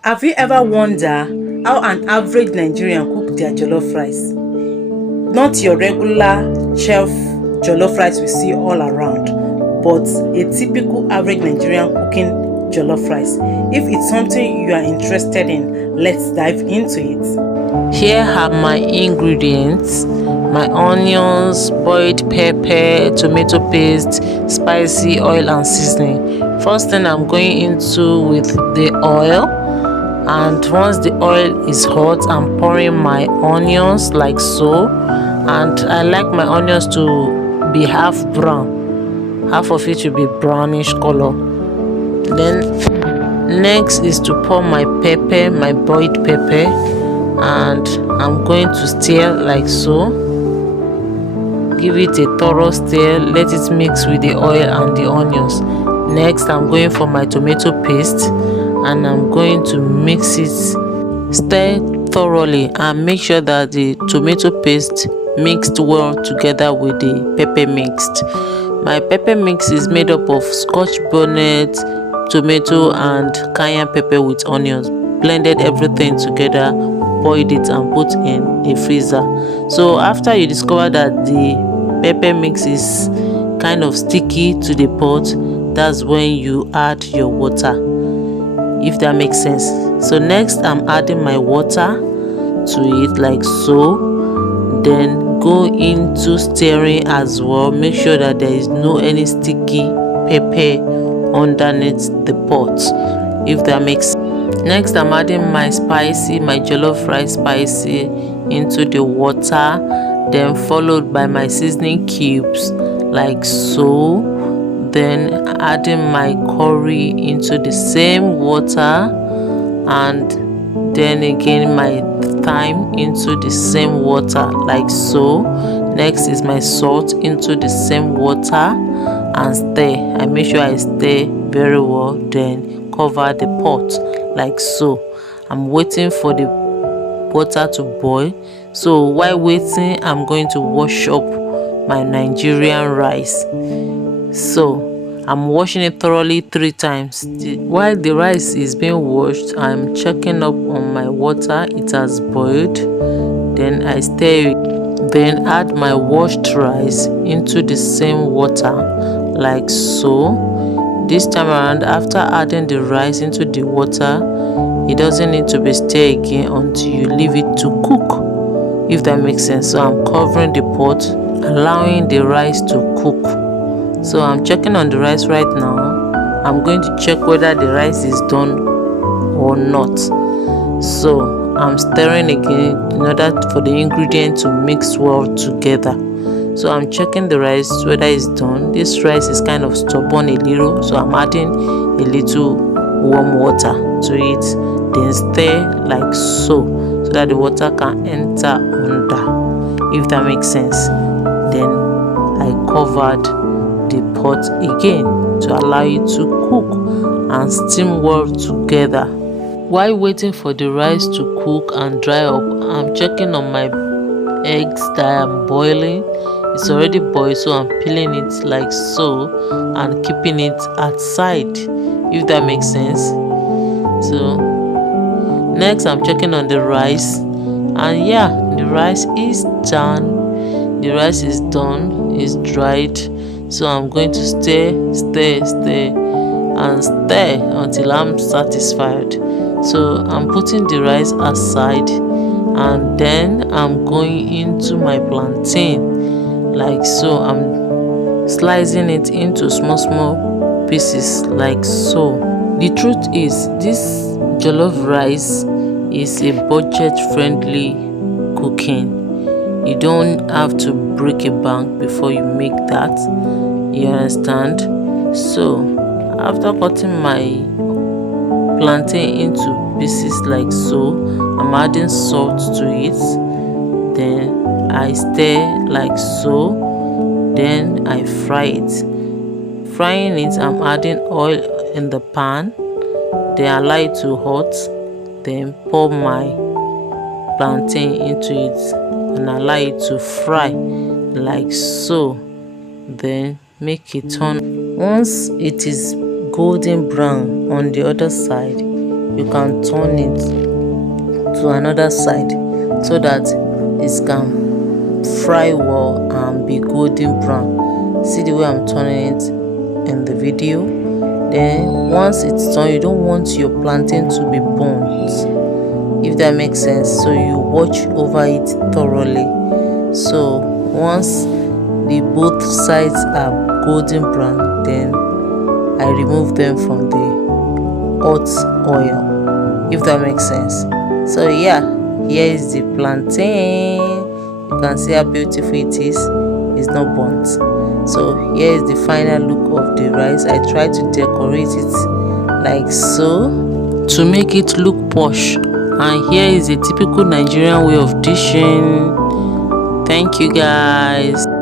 Have you ever wondered how an average Nigerian cook their jollof rice? Not your regular shelf jollof rice we see all around, but a typical average Nigerian cooking jollof rice. If it's something you are interested in, let's dive into it. Here are my ingredients: my onions, boiled pepper, tomato paste, spicy oil and seasoning. First thing I'm going into with the oil, and once the oil is hot, I'm pouring my onions like so, and I like my onions to be half brown. Half of it should be brownish color. Then next is to pour my pepper, my boiled pepper, and I'm going to stir like so. Give it a thorough stir, let it mix with the oil and the onions. Next, I'm going for my tomato paste, and I'm going to mix it. Stir thoroughly and make sure that the tomato paste mixed well together with the pepper mixed. My pepper mix is made up of scotch bonnet, tomato and cayenne pepper with onions. Blended everything together, boiled it and put in the freezer. So after you discover that the pepper mix is kind of sticky to the pot, that's when you add your water, if that makes sense. So next I'm adding my water to it like so. Then go into stirring as well. Make sure that there is no any sticky pepper underneath the pot, if that makes sense. Next I'm adding my jollof rice spicy into the water, then followed by my seasoning cubes like so. Then adding my curry into the same water, and then again my thyme into the same water like so. Next is my salt into the same water and stir. I make sure I stir very well, then cover the pot like so. I'm waiting for the water to boil. So while waiting, I'm going to wash up my Nigerian rice. So I'm washing it thoroughly 3 times. While the rice is being washed, I'm checking up on my water. It has boiled. Then I stir it. Then add my washed rice into the same water like so. This time around, after adding the rice into the water, it doesn't need to be stirred again until you leave it to cook, if that makes sense. So I'm covering the pot, allowing the rice to cook. So I'm checking on the rice right now. I'm going to check whether the rice is done or not. So I'm stirring again in order for the ingredient to mix well together. So I'm checking the rice whether it's done. This rice is kind of stubborn a little, so I'm adding a little warm water to it. Then stir like so that the water can enter under, if that makes sense. Then I covered the pot again to allow it to cook and steam well together. While waiting for the rice to cook and dry up, I'm checking on my eggs that I'm boiling. It's already boiled, so I'm peeling it like so and keeping it outside, if that makes sense. So next I'm checking on the rice, and yeah, the rice is done. The rice is done, it's dried. So I'm going to stir until I'm satisfied. So I'm putting the rice aside, and then I'm going into my plantain like so. I'm slicing it into small pieces like so. The truth is, this jollof rice is a budget friendly cooking. You don't have to break a bank before you make that, you understand? So after cutting my plantain into pieces like so, I'm adding salt to it. Then I stir like so. Then I fry it. Frying it, I'm adding oil in the pan. Then allow it to hot. Then pour my plantain into it and allow it to fry like so. Then make it turn. Once it is golden brown on the other side, you you can turn it to another side so that it can fry well and be golden brown. See the way I'm turning it in the video. Then once it's done, you don't want your plantain to be burnt, if that makes sense, so you watch over it thoroughly. So once the both sides are golden brown, then I remove them from the hot oil, if that makes sense. So yeah, here is the plantain. You can see how beautiful it is. It's not burnt. So here is the final look of the rice. I try to decorate it like so to make it look posh, and here is a typical Nigerian way of dishing. Thank you guys.